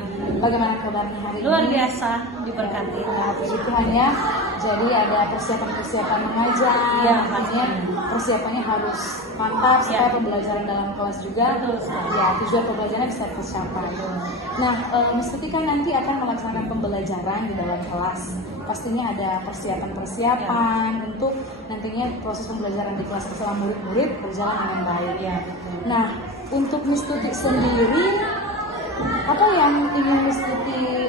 pagi. Bagaimana kabarnya hari ini? Luar biasa, diberkati. Nah, puji Tuhan ya. Jadi ada persiapan mengajar. Iya, artinya persiapannya harus mantap supaya Iya. pembelajaran dalam kelas juga. Betul sekali. Ya, tujuan pembelajaran bisa tercapai. Nah, Miss Tuti kan nanti akan melaksanakan pembelajaran di dalam kelas. Pastinya ada persiapan untuk nantinya proses pembelajaran di kelas bersama murid-murid berjalan dengan baik. Ya. Nah, untuk Miss Tuti sendiri, apa yang ingin Miss Tuti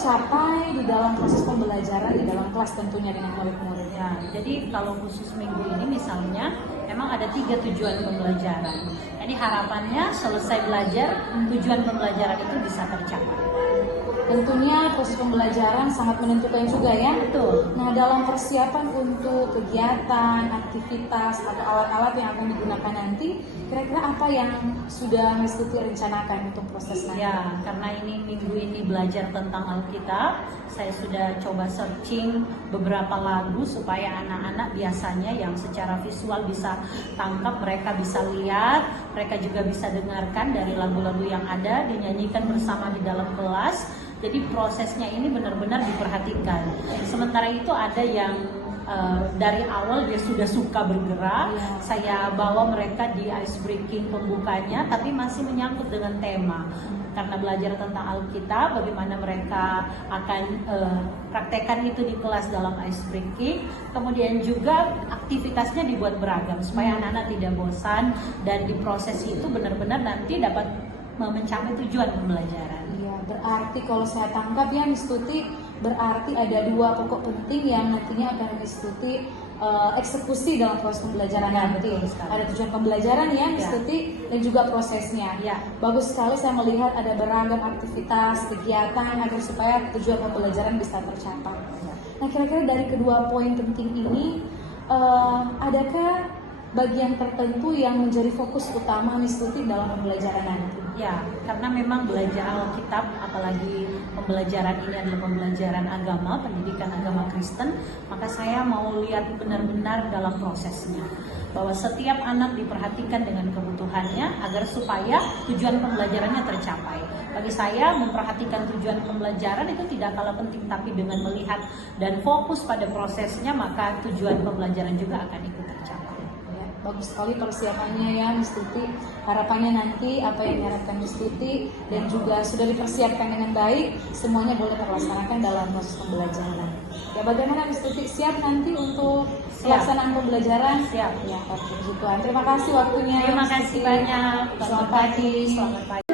capai di dalam proses pembelajaran di dalam kelas tentunya dengan murid-murid? Ya, jadi kalau khusus minggu ini misalnya, memang ada 3 tujuan pembelajaran. Jadi harapannya selesai belajar, tujuan pembelajaran itu bisa tercapai. Tentunya proses pembelajaran sangat menentukan juga ya. Betul. Nah, dalam persiapan untuk kegiatan, aktivitas, atau alat-alat yang akan digunakan nanti, kira-kira apa yang sudah Miss Tuti rencanakan untuk proses nanti? Ya, karena ini minggu ini belajar tentang Alkitab, saya sudah coba searching beberapa lagu supaya anak-anak biasanya yang secara visual bisa tangkap, mereka bisa lihat, mereka juga bisa dengarkan dari lagu-lagu yang ada, dinyanyikan bersama di dalam kelas. Jadi prosesnya ini benar-benar diperhatikan. Sementara itu ada yang dari awal dia sudah suka bergerak. Saya bawa mereka di ice breaking pembukanya, tapi masih menyangkut dengan tema. Karena belajar tentang Alkitab, bagaimana mereka akan praktekkan itu di kelas dalam ice breaking. Kemudian juga aktivitasnya dibuat beragam supaya anak-anak tidak bosan, dan di proses itu benar-benar nanti dapat mencapai tujuan pembelajaran. Iya, berarti kalau saya tangkap ya Miss Tuti, berarti ada 2 pokok penting yang nantinya akan Miss Tuti eksekusi dalam proses pembelajaran nanti. Ada tujuan pembelajaran ya Miss Tuti, dan juga prosesnya. Ya. Bagus sekali saya melihat ada beragam aktivitas, kegiatan agar supaya tujuan pembelajaran bisa tercapai. Nah, kira-kira dari kedua poin penting ini, adakah bagian tertentu yang menjadi fokus utama Miss Tuti dalam pembelajaran nanti? Ya, karena memang belajar Alkitab, apalagi pembelajaran ini adalah pembelajaran agama, pendidikan agama Kristen, maka saya mau lihat benar-benar dalam prosesnya, bahwa setiap anak diperhatikan dengan kebutuhannya agar supaya tujuan pembelajarannya tercapai. Bagi saya, memperhatikan tujuan pembelajaran itu tidak kalah penting, tapi dengan melihat dan fokus pada prosesnya, maka tujuan pembelajaran juga akan ikut tercapai. Bagus sekali persiapannya ya Miss Tuti. Harapannya nanti apa yang diharapkan Miss Tuti dan juga sudah dipersiapkan dengan baik, semuanya boleh terlaksanakan dalam proses pembelajaran. Ya, bagaimana Miss Tuti, siap nanti untuk pelaksanaan pembelajaran? Siap. Ya, puji Tuhan. Terima kasih waktunya. Terima kasih banyak. Selamat pagi. Selamat pagi.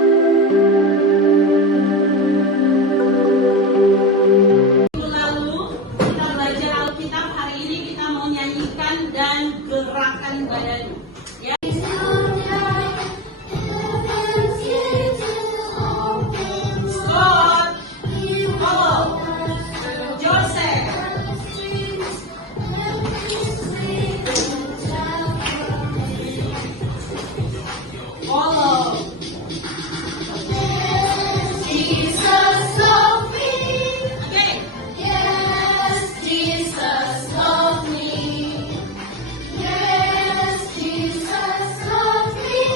Lalu kita belajar Alkitab, hari ini kita mau nyanyikan dan gerakan badan. Ya. Scott, Paul, Joseph. Follow. Jesus loved me. Okay. Yes, Jesus loved me. Yes, Jesus loved me.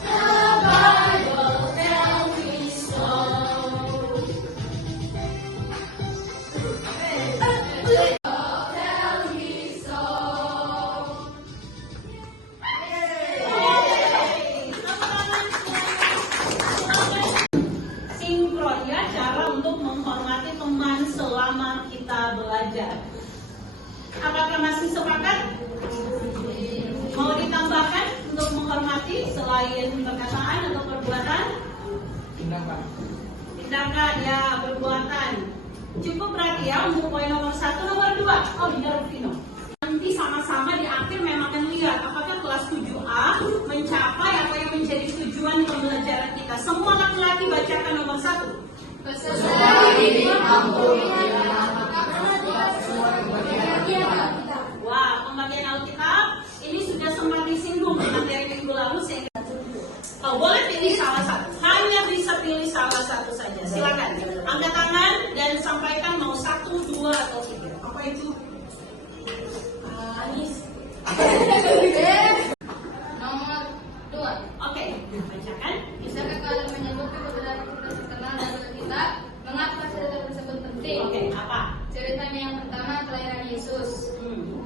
The Bible tells me so. Tell me so. Sinkron ya, cara untuk menghormati teman selama kita belajar. Apakah masih sepakat? Mau ditambahkan untuk menghormati selain perkataan atau perbuatan? Tindakan ya, perbuatan. Cukup berarti ya untuk poin nomor 1, nomor 2. Oh, tidak Rufino. Nanti sama-sama di akhir memang akan lihat apakah kelas 7A mencapai apa yang menjadi tujuan pembelajaran kita. Semua laki-laki bacakan nomor 1. Wah, pembagian Alkitab ini sudah sempat disinggung di materi minggu lalu. Oh, boleh pilih salah satu. Hanya bisa pilih salah satu saja. Silakan. Angkat tangan dan sampaikan mau 1, 2, atau 3. Apa itu?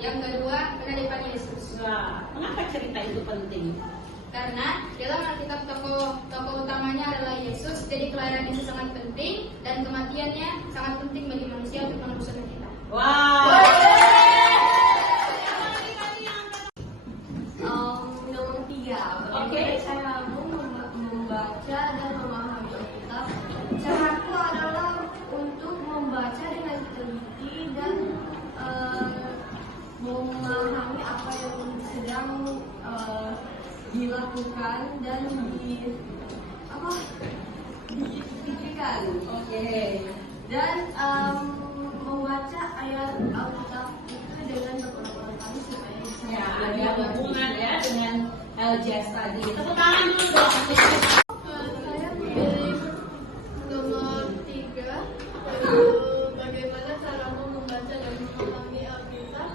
Yang kedua, penarikan Yesus. Nah, mengapa cerita itu penting? Karena dalam Alkitab tokoh utamanya adalah Yesus, jadi kelahiran Yesus sangat penting dan kematiannya sangat penting bagi manusia untuk menebus dosa kita. Wow. Nomor 3. Oke. Saya mampu membaca dan memahami Alkitab. Caraku adalah untuk membaca dengan teliti dan memahami apa yang sedang dilakukan dan dipikirkan. Oke. Dan membaca ayat Alkitab itu dengan beberapa kali supaya bisa Ya, ada hubungan ya dengan LJS tadi. Tepuk tangan dulu dong. Saya memilih nomor 3, bagaimana caramu membaca dan memahami Alkitab,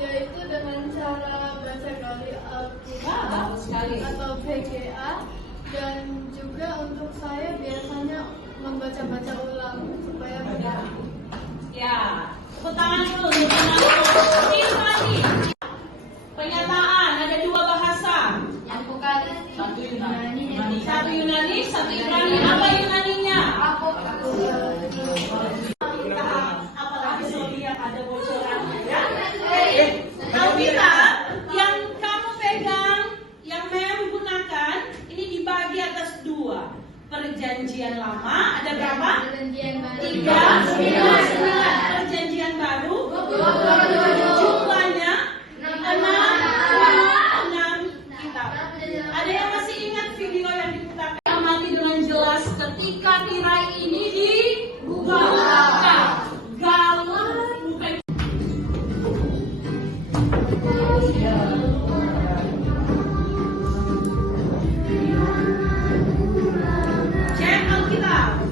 yaitu dengan cara baca kali Wah, Alkitab bagus sekali. atau PGA, dan juga untuk saya biasanya membaca-baca ulang supaya benar. Ya, tepuk tangan dulu. Tepuk tangan dulu. Ini lagi. Pernyataan ada 2 bahasa. Yang bukan Satu Yunani, satu Ibrani. Apa Yunaninya? Apalagi kalau lihat ada bocorannya ya. Alkitab yang kamu pegang, yang Mem gunakan, ini dibagi atas 2. Perjanjian lama ada berapa? perjanjian baru. 3, 9. Perjanjian baru jumlahnya 6 kitab. Ada yang masih ingat video yang diputarkan? Amati dengan jelas ketika tirai ini dibuka. Galah bukan. Cek Alkitab.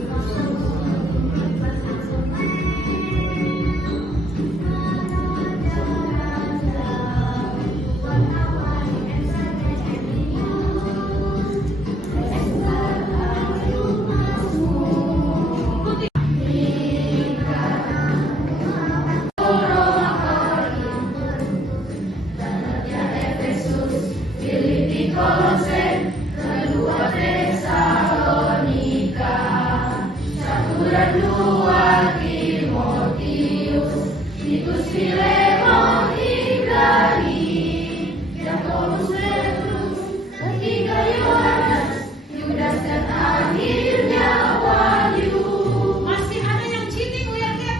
Masih ada yang cheating, lihat-lihat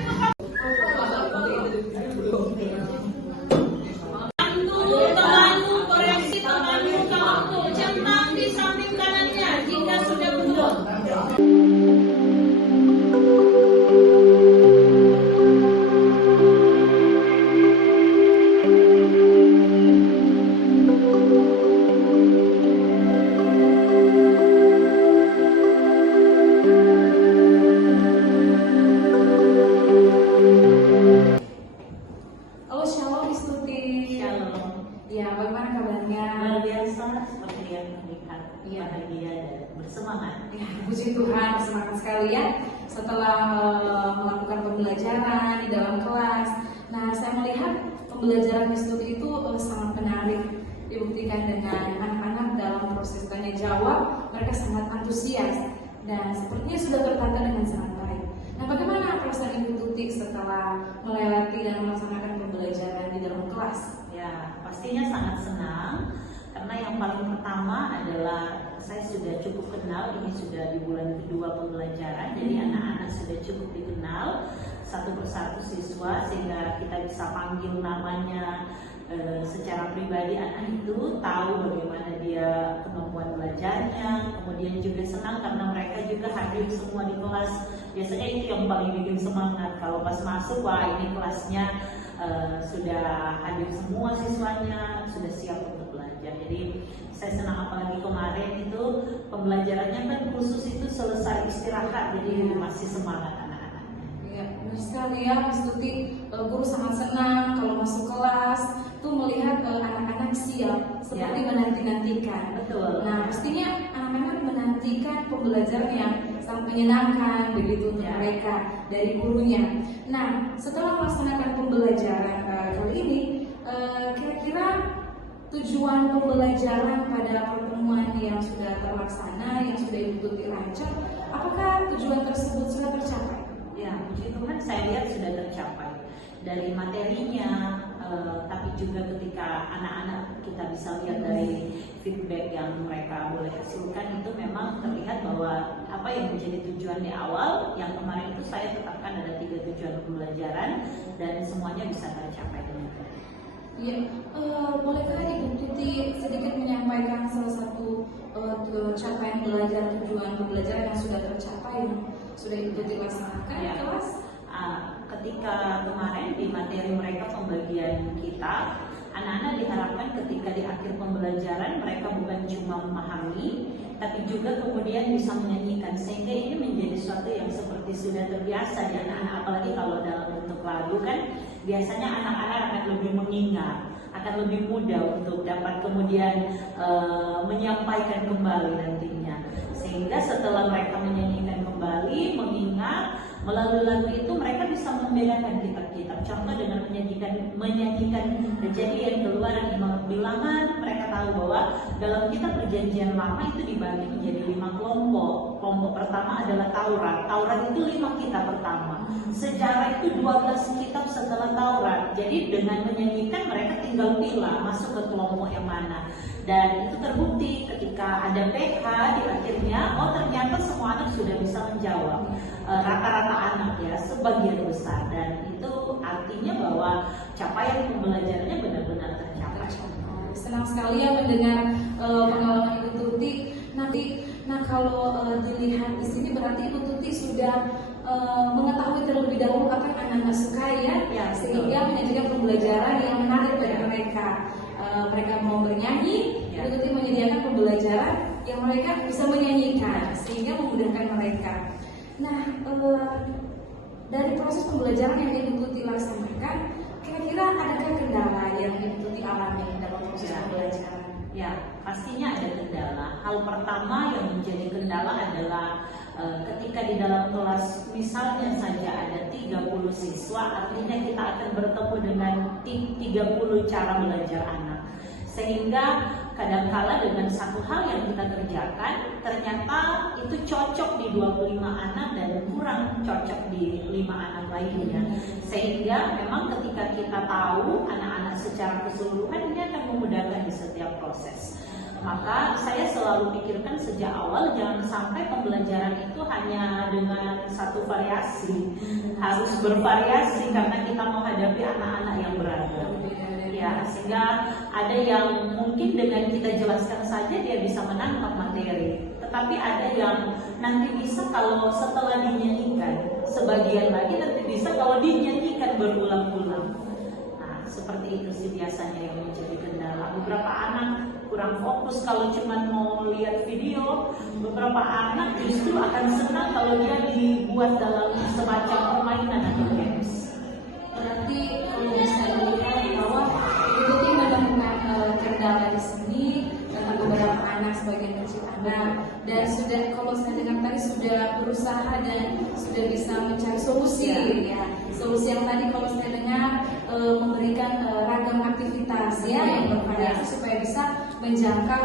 temanmu, koreksi temanmu kamu centang di samping kanannya jika sudah belum. Halo, Shalom Istuti. Shalom. Ya, bagaimana kabarnya? Luar biasa seperti yang terlihat, bahagia dan bersemangat. Ya, puji Tuhan, semangat sekali ya. Setelah melakukan pembelajaran di dalam kelas, nah saya melihat pembelajaran Istuti itu sangat menarik. Dibuktikan dengan anak-anak dalam proses tanya jawab, mereka sangat antusias dan sepertinya sudah tertata dengan sangat baik. Nah, bagaimana perasaan Ibu Tuti setelah melewati dan melaksanakan pembelajaran di dalam kelas? Ya, pastinya sangat senang karena yang paling pertama adalah saya sudah cukup kenal, ini sudah di bulan kedua pembelajaran, jadi anak-anak sudah cukup dikenal satu persatu siswa sehingga kita bisa panggil namanya secara pribadi. Anak itu tahu bagaimana dia kemampuan belajarnya, kemudian juga senang karena mereka juga hadir semua di kelas. Biasanya itu yang paling bikin semangat kalau pas masuk, wah ini kelasnya sudah hadir semua siswanya, sudah siap untuk belajar. Jadi saya senang, apalagi kemarin itu pembelajarannya kan khusus itu selesai istirahat, jadi masih semangat anak-anak. Ya, benar sekali ya, Mas Tuti. Guru sangat senang kalau masuk kelas tuh melihat anak-anak siap seperti menanti-nantikan. Betul. Nah, pastinya anak-anak menantikan pembelajaran yang sangat menyenangkan begitu untuk mereka dari gurunya. Nah, setelah melaksanakan pembelajaran kali ini, tujuan pembelajaran pada pertemuan yang sudah terlaksana, yang sudah Ibu Tuti rancang, apakah tujuan tersebut sudah tercapai? Ya, puji Tuhan saya lihat sudah tercapai dari materinya, tapi juga ketika anak-anak kita bisa lihat dari feedback yang mereka boleh hasilkan, itu memang terlihat bahwa apa yang menjadi tujuan di awal yang kemarin itu saya tetapkan ada 3 tujuan pembelajaran dan semuanya bisa tercapai dengan baik. Ya, bolehkah Ibu Tuti sedikit menyampaikan salah satu capaian belajar, tujuan pembelajaran yang sudah tercapai, yang sudah Ibu Tuti laksanakan di kelas? Ketika kemarin di materi mereka pembagian kita, anak-anak diharapkan ketika di akhir pembelajaran mereka bukan cuma memahami, tapi juga kemudian bisa menyanyikan, sehingga ini menjadi sesuatu yang seperti sudah terbiasa di anak-anak, apalagi kalau dalam bentuk lagu kan biasanya anak-anak akan lebih mengingat, akan lebih mudah untuk dapat kemudian menyampaikan kembali nantinya, sehingga setelah mereka menyanyikan kembali, mengingat melalui lagu itu mereka bisa membedakan kitab-kitab. Contoh dengan menyanyikan Kejadian, Keluaran, Imam Bilangan, mereka tahu bahwa dalam kitab Perjanjian Lama itu dibagi menjadi 5 kelompok. Kelompok pertama adalah Taurat. Taurat itu 5 kitab pertama. Sejarah itu 12 kitab setelah Taurat. Jadi dengan menyanyikan mereka tinggal pilih masuk ke kelompok yang mana. Dan itu terbukti ketika ada PH di akhirnya, oh ternyata semua anak sudah bisa menjawab. Rata-rata anak ya, sebagian besar, dan itu artinya bahwa capaian pembelajarannya benar-benar tercapai. Senang sekali ya mendengar pengalaman Ibu Tuti. Nah kalau dilihat di sini berarti Ibu Tuti sudah mengetahui terlebih dahulu apa yang anak-anak suka ya, sehingga menyajikan pembelajaran yang menarik bagi mereka. Mereka mau bernyanyi, Ibu Tuti menyediakan pembelajaran yang mereka bisa menyanyikan sehingga memudahkan mereka. Nah, dari proses pembelajaran yang Ibu Tuti laksanakan, kira-kira adakah kendala yang Ibu Tuti alami dalam proses pembelajaran? Ya, pastinya ada kendala. Hal pertama yang menjadi kendala adalah ketika di dalam kelas misalnya saja ada 30 siswa, artinya kita akan bertemu dengan 30 cara belajar anak. Sehingga kadangkala dengan satu hal yang kita kerjakan ternyata itu cocok di 25 anak dan kurang cocok di 5 anak lainnya, sehingga memang ketika kita tahu anak-anak secara keseluruhan ini akan memudahkan di setiap proses. Maka saya selalu pikirkan sejak awal jangan sampai pembelajaran itu hanya dengan satu variasi, harus bervariasi karena kita menghadapi anak-anak yang beragam. Ya, sehingga ada yang mungkin dengan kita jelaskan saja dia bisa menangkap materi, tetapi ada yang nanti bisa kalau setelah dinyanyikan, sebagian lagi nanti bisa kalau dinyanyikan berulang-ulang. Nah, seperti itu sih biasanya yang menjadi kendala. Beberapa anak kurang fokus kalau cuma mau lihat video, beberapa anak justru akan senang kalau dia dibuat dalam semacam permainan atau games. Berarti kalau bisa dilihat bahwa Ibu Tuti menemukan kendala di sini tentang beberapa anak, sebagian kecil anak, dan sudah, kalau saya dengar tadi sudah berusaha dan sudah bisa mencari solusi ya. Solusi yang tadi kalau saya dengar memberikan ragam aktivitas ya yang bervariasi supaya bisa menjangkau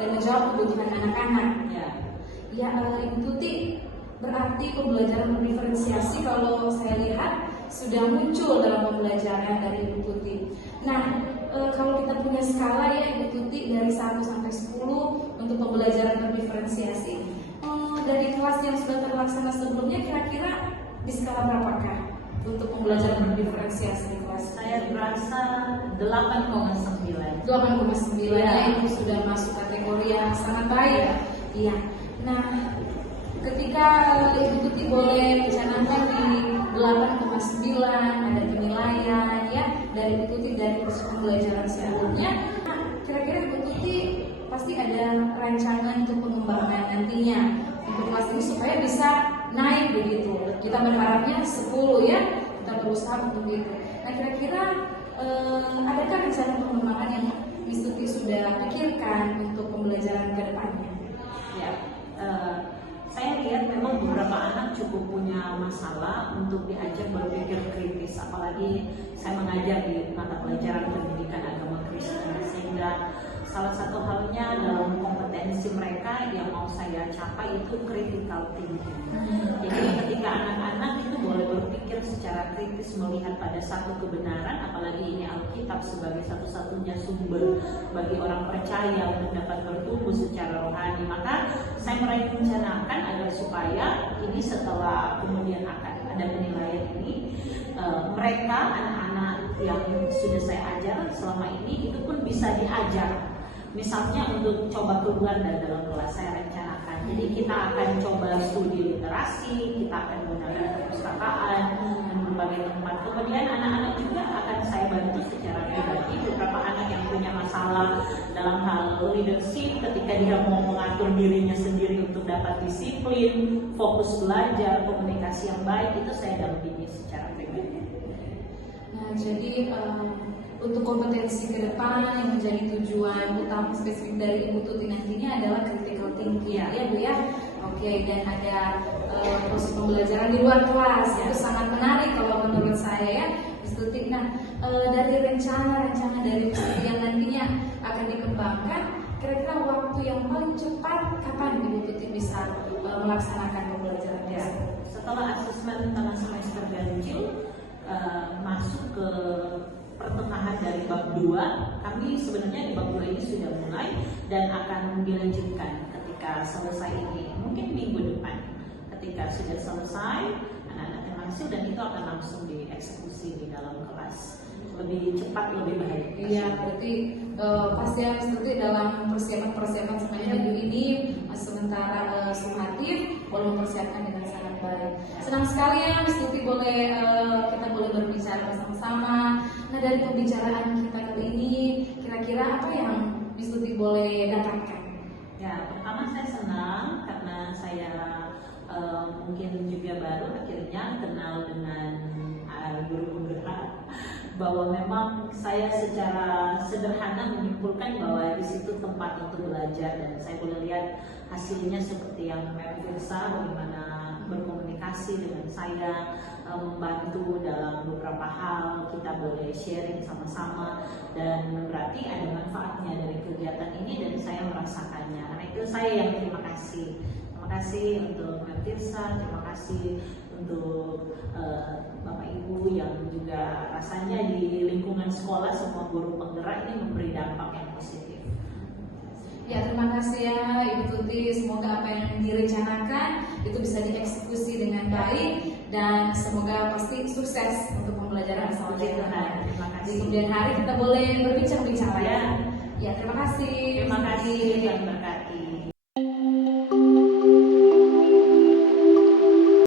dan menjawab kebutuhan anak-anak. Ya, Ibu Tuti, berarti pembelajaran berdiferensiasi kalau saya lihat sudah muncul dalam pembelajaran dari Ibu Tuti. Nah, kalau kita punya skala ya Ibu Tuti dari 1 sampai 10 untuk pembelajaran berdiferensiasi, dari kelas yang sudah terlaksana sebelumnya kira-kira di skala berapakah untuk pembelajaran berdiferensiasi di kelas? Saya berasa 8,9. 8,9 ya, itu sudah masuk kategori yang sangat baik. Iya. Nah, ketika Ibu Tuti boleh mencanangkan di 8,9 ada penilaian ya dari Ibu Tuti dari proses pembelajaran sebelumnya. Nah, kira-kira Ibu Tuti pasti ada rancangan untuk pengembangan nantinya untuk kelas ini supaya bisa naik begitu. Kita berharapnya 10 ya, kita berusaha untuk itu. Nah, kira-kira adakah rencana pengembangan yang Ibu Tuti sudah pikirkan untuk pembelajaran ke depannya? Ya, saya lihat memang beberapa anak cukup punya masalah untuk diajak berpikir kritis, apalagi saya mengajar di mata pelajaran pendidikan agama Kristen, sehingga salah satu halnya dalam kompetensi mereka yang mau saya capai itu critical thinking. Jadi ketika anak-anak itu boleh berpikir secara kritis melihat pada satu kebenaran, apalagi ini Alkitab sebagai satu-satunya sumber bagi orang percaya untuk dapat bertumbuh secara rohani, maka saya merencanakan agar supaya ini setelah kemudian akan ada penilaian ini, mereka anak-anak yang sudah saya ajar selama ini itu pun bisa diajar. Misalnya untuk coba keluar dari dalam kelas saya rencanakan. Jadi kita akan coba studi literasi, kita akan menggunakan perpustakaan dan berbagai tempat. Kemudian anak-anak juga akan saya bantu secara pribadi. Beberapa anak yang punya masalah dalam hal leadership, ketika dia mau mengatur dirinya sendiri untuk dapat disiplin, fokus belajar, komunikasi yang baik, itu saya dampingi secara pribadi. Nah, jadi untuk kompetensi ke depan yang menjadi tujuan utama spesifik dari Ibu Tuti nantinya adalah critical thinking, ya Bu ya. Oke, dan ada proses pembelajaran di luar kelas, itu sangat menarik kalau menurut saya ya, Ibu Tuti. Nah, dari rencana dari yang nantinya akan dikembangkan, kira-kira waktu yang paling cepat kapan Ibu Tuti bisa melaksanakan pembelajaran tersebut? Setelah asesmen tengah semester ganjil, masuk ke pertengahan dari bab 2, kami sebenarnya di bab 2 ini sudah mulai dan akan dilanjutkan ketika selesai ini, mungkin minggu depan. Ketika sudah selesai, anak-anak yang masuk dan itu akan langsung dieksekusi di dalam kelas. Lebih cepat, lebih baik. Iya, berarti pasti harus nanti dalam persiapan semuanya minggu ini, sementara sumatif boleh mempersiapkan dengan sangat baik. Senang sekali ya, Miss Tuti kita boleh berbicara bersama-sama. Nah, dari pembicaraan kita kali ini, kira-kira apa yang Miss Tuti boleh dapatkan? Ya, pertama saya senang karena saya mungkin juga baru akhirnya kenal dengan guru penggerak, bahwa memang saya secara sederhana menyimpulkan bahwa di situ tempat untuk belajar, dan saya boleh lihat hasilnya seperti yang Mbak Firsa bagaimana berkomunikasi dengan saya, membantu dalam beberapa hal, kita boleh sharing sama-sama, dan berarti ada manfaatnya dari kegiatan ini dan saya merasakannya. Karena itu saya yang terima kasih. Terima kasih untuk Mbak Firsa, terima kasih untuk Bapak Ibu yang juga rasanya di lingkungan sekolah semua guru penggerak ini memberi dampak yang positif. Ya, terima kasih ya Ibu Tuti. Semoga apa yang direncanakan itu bisa dieksekusi dengan baik dan semoga pasti sukses untuk pembelajaran selanjutnya. Terima kasih. Di kemudian hari kita boleh berbincang-bincang lagi. Ya. Ya, terima kasih. Terima kasih, Tuhan berkati.